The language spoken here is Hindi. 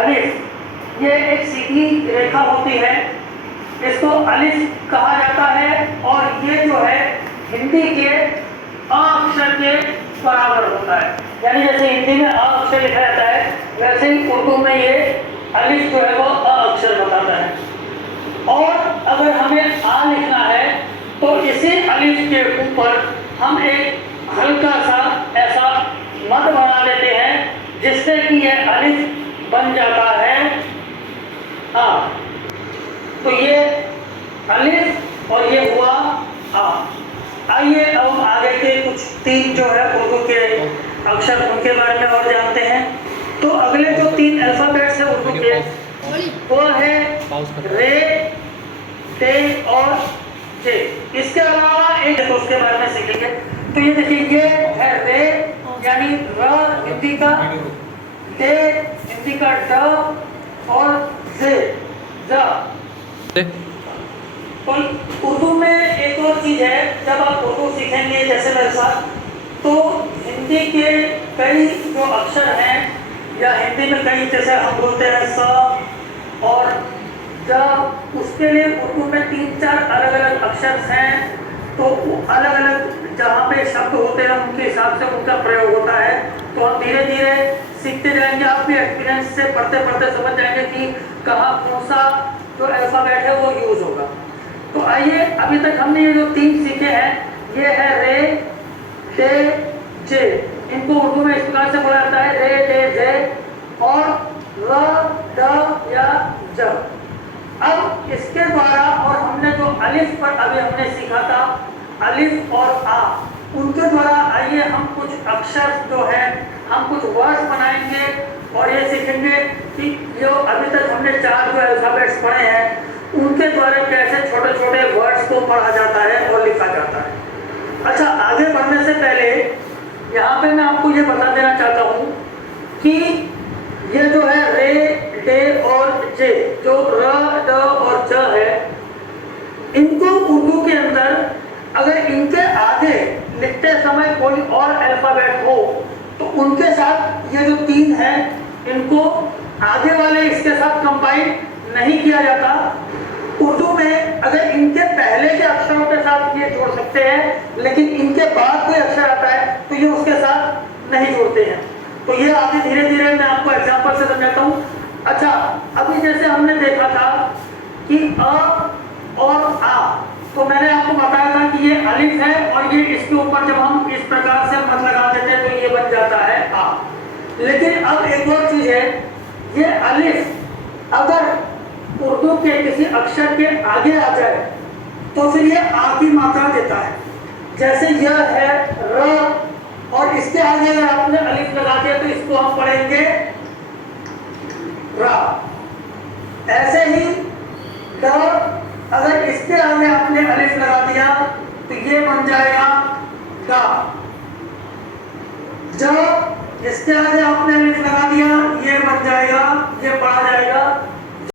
अलिफ, ये एक सीधी रेखा होती है, इसको अलिफ कहा जाता है और ये जो है हिंदी के अ अक्षर के बराबर होता है। यानी जैसे हिंदी में अ अक्षर लिखा जाता है वैसे ही उर्दू में ये अलिफ जो है वो अ अक्षर बताता है। और अगर हमें आ लिखना है तो इसी अलिफ के ऊपर हम एक हल्का सा ऐसा मद बना लेते हैं जिससे कि यह अलिफ बन जाता है आ। तो ये अलिफ और ये हुआ आ। आइए अब आगे के कुछ तीन जो है उर्दू के अक्षर उनके बारे में और जानते हैं। तो अगले जो तीन अल्फाबेट्स है उर्दू के वो है रे, ते और जे। इसके अलावा एक तो उसके बारे में सीखेंगे। तो ये देखिए, ये है रे यानी र हिंदी का, ते हिंदी का ड और जे जा। तो उर्दू में एक और चीज है, जब आप उर्दू सीखेंगे जैसे मेरे साथ, तो हिंदी के कई जो अक्षर हैं या हिंदी में कई जैसे हम बोलते हैं स और जब उसके लिए उर्दू में 3-4 अलग अलग अक्षर हैं, तो अलग अलग जहाँ पे शब्द होते हैं उनके हिसाब से उनका प्रयोग होता है। तो हम धीरे धीरे सीखते जाएंगे, आप भी एक्सपीरियंस से पढ़ते पढ़ते समझ जाएंगे कि कहाँ कौन सा जो अल्फाबेट है वो यूज होगा। तो आइए, अभी तक हमने ये जो तीन सीखे हैं, ये है रे, ते, जे। इनको उर्दू में इस प्रकार से बोला जाता है रे, ते, जे और र, ड या ज। अब इसके द्वारा और हमने जो अलिफ पर अभी हमने सीखा था, अलिफ और आ, उनके द्वारा आइए हम कुछ अक्षर जो है हम कुछ वर्ड्स बनाएंगे और ये सीखेंगे कि जो अभी तक हमने 4 जो अल्फाबेट्स पढ़े हैं उनके द्वारा कैसे छोटे छोटे वर्ड्स को पढ़ा जाता है और लिखा जाता है। अच्छा, आगे बढ़ने से पहले यहाँ पे मैं आपको ये बता देना चाहता हूँ कि ये जो है रे, डे और जे, जो र, ड और ज है, इनको उर्दू के अंदर अगर इनके आगे लिखते समय कोई और अल्फाबेट हो तो उनके साथ ये जो 3 हैं इनको आगे वाले इसके साथ कंबाइन नहीं किया जाता। उर्दू में अगर इनके पहले के अक्षरों के साथ ये जोड़ सकते हैं, लेकिन इनके बाद कोई अक्षर आता है तो ये उसके साथ नहीं जोड़ते हैं। तो ये आगे धीरे धीरे मैं आपको एग्जांपल से समझाता हूँ। अच्छा, अभी जैसे हमने देखा था कि अ और आ, तो मैंने आपको बताया था कि ये अलिफ है और ये इसके ऊपर जब हम इस प्रकार से मत लगा देते हैं तो ये बन जाता है आ। लेकिन अब एक और चीज है, ये अलिफ अगर उर्दू के किसी अक्षर के आगे आ जाए तो फिर ये आ की मात्रा देता है। जैसे यह है र और इसके आगे अगर आपने अलिफ लगा दिया तो इसको हम पढ़ेंगे रा। ऐसे ही ड, अगर इसके आगे आपने अलिफ लगा दिया तो ये बन जाएगा गा। ज, इसके आगे आपने अलिफ लगा दिया ये बन जाएगा, ये पढ़ा जाएगा